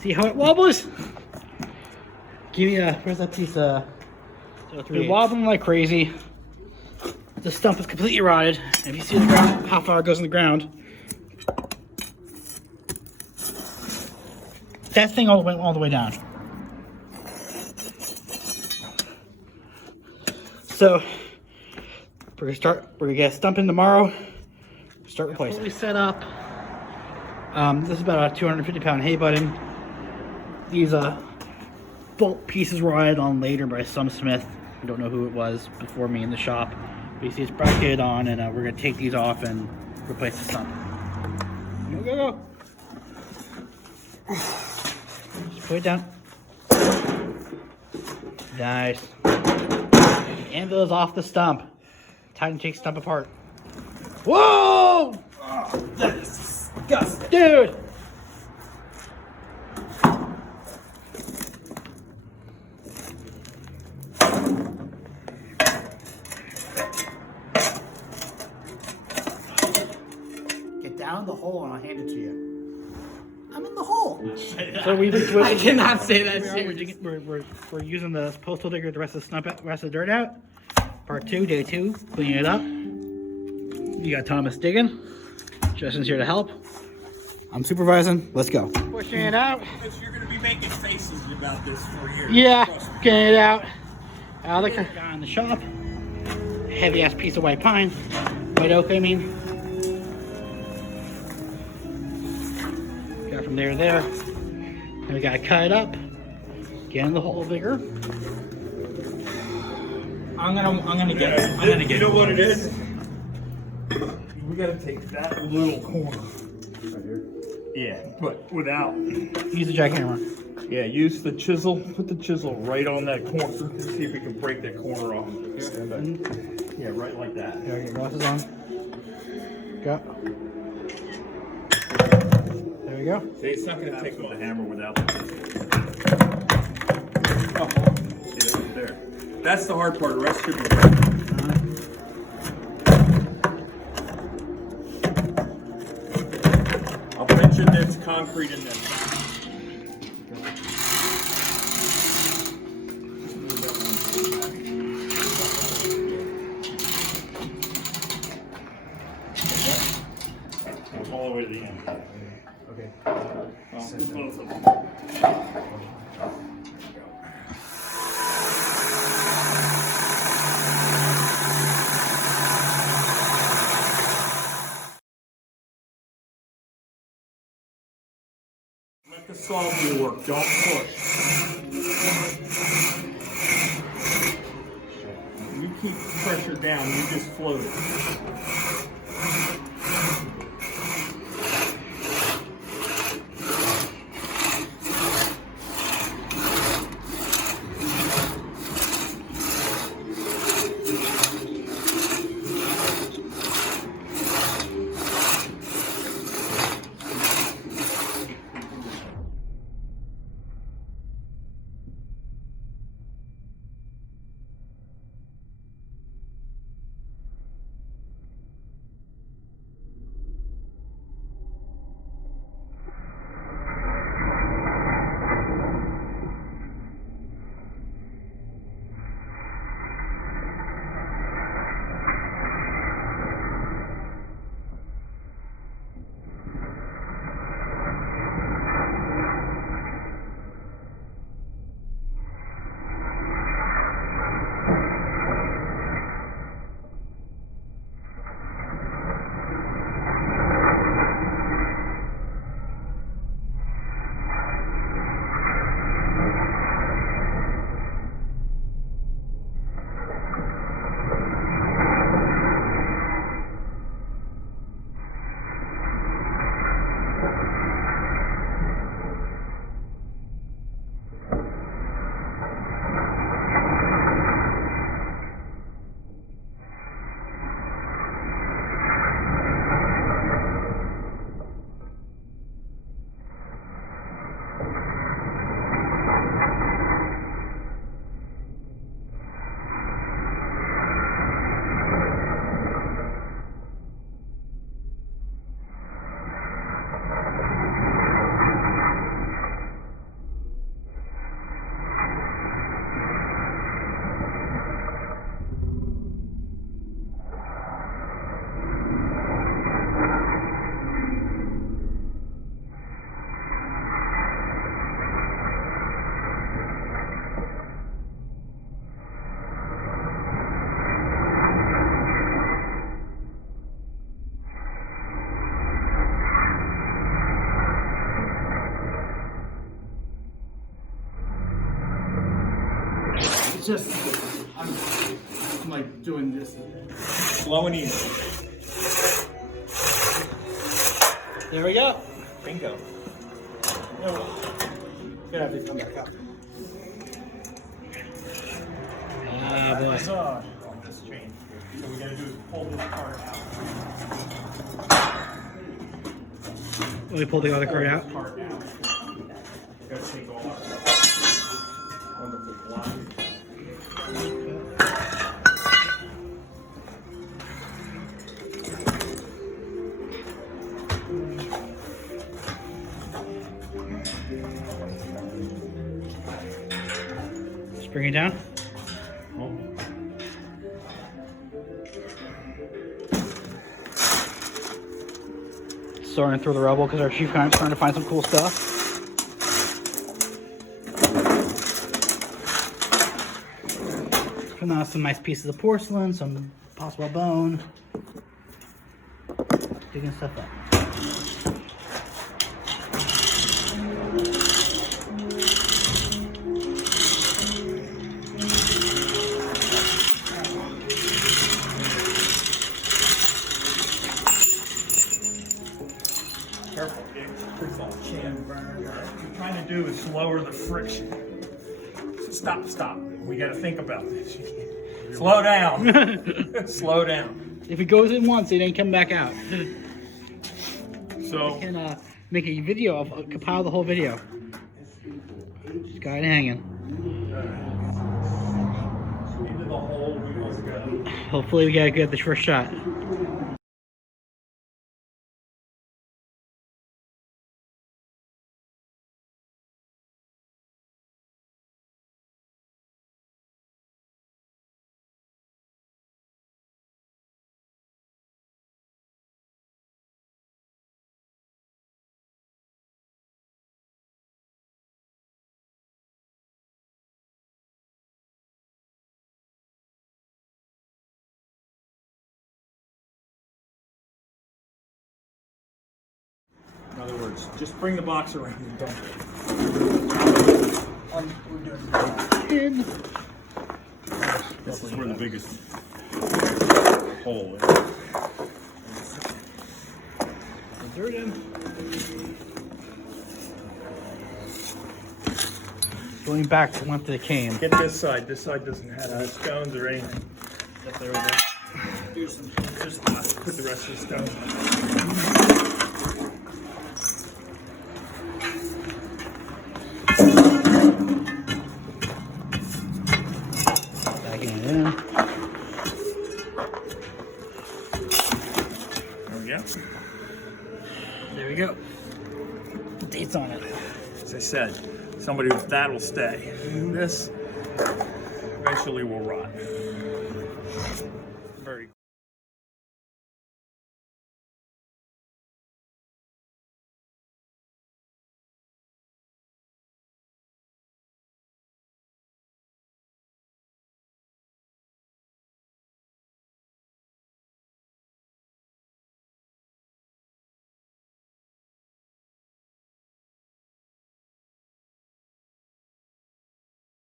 See how it wobbles? Give me where's that piece? It's wobbling like crazy. The stump is completely rotted. If you see the ground, how far it goes in the ground. That thing went all the way down. So we're gonna get a stump in tomorrow. Start replacing. We set up. This is about a 250-pound hay button. These bolt pieces were added on later by some smith. I don't know who it was before me in the shop. But you see it's bracketed on, and we're gonna take these off and replace the stump. Go. Just put it down. Nice. Anvil is off the stump. Time to take stump apart. Whoa! Oh, that is disgusting. Dude! Get down the hole and I'll hand it to you. I'm in the hole. So I cannot say that seriously. We're using the postal digger the rest of the dirt out. Part 2, day 2, cleaning it up. You got Thomas digging. Justin's here to help. I'm supervising. Let's go. Pushing it out. You're going to be making faces about this for years. Yeah, getting it out. The guy in the shop. Heavy ass piece of white pine. White oak, I mean. Got from there to there. Then we gotta cut it up. Get in the hole digger. I'm gonna get it. You know what it is? We gotta take that little corner. Right here? Yeah, but without. Use the jackhammer. Yeah, use the chisel. Put the chisel right on that corner. See if we can break that corner off. Stand back. Yeah, right like that. There, get glasses on. Go. There we go. See, it's not gonna take with the hammer without the chisel. Oh, see that right there. That's the hard part. The rest should be good. I'll mention there's concrete in there. All the way to the end. Okay. Let the saw do work. Don't push. You keep pressure down. You just float it. It's just, I'm like doing this. Slow and easy. There we go. Bingo. Gonna have to come back up. Ah, boy. Massage on this chain. So we gotta do is pull this part out. Let me pull the other card out. Part out. We gotta take all our wonderful block. Just bring it down. Sorting through the rubble because our chief kind of trying to find some cool stuff. Found out some nice pieces of porcelain, some possible bone. Digging stuff up. Careful, what you're trying to do is lower the friction. Stop. We got to think about this. Slow down. Slow down. If it goes in once, it ain't come back out. So, I can make a video of compile the whole video. Just got it hanging. into the hole we must go. Hopefully we gotta get the first shot. In other words, just bring the box around and dump it. This is where the biggest hole is. Dirt in. Going back to one to the cane. Get this side. This side doesn't have any stones or anything. Up there with that. Just put the rest of the stones in. Backing it in. There we go. There we go. Dates on it. As I said, somebody with that will stay. This eventually will rot.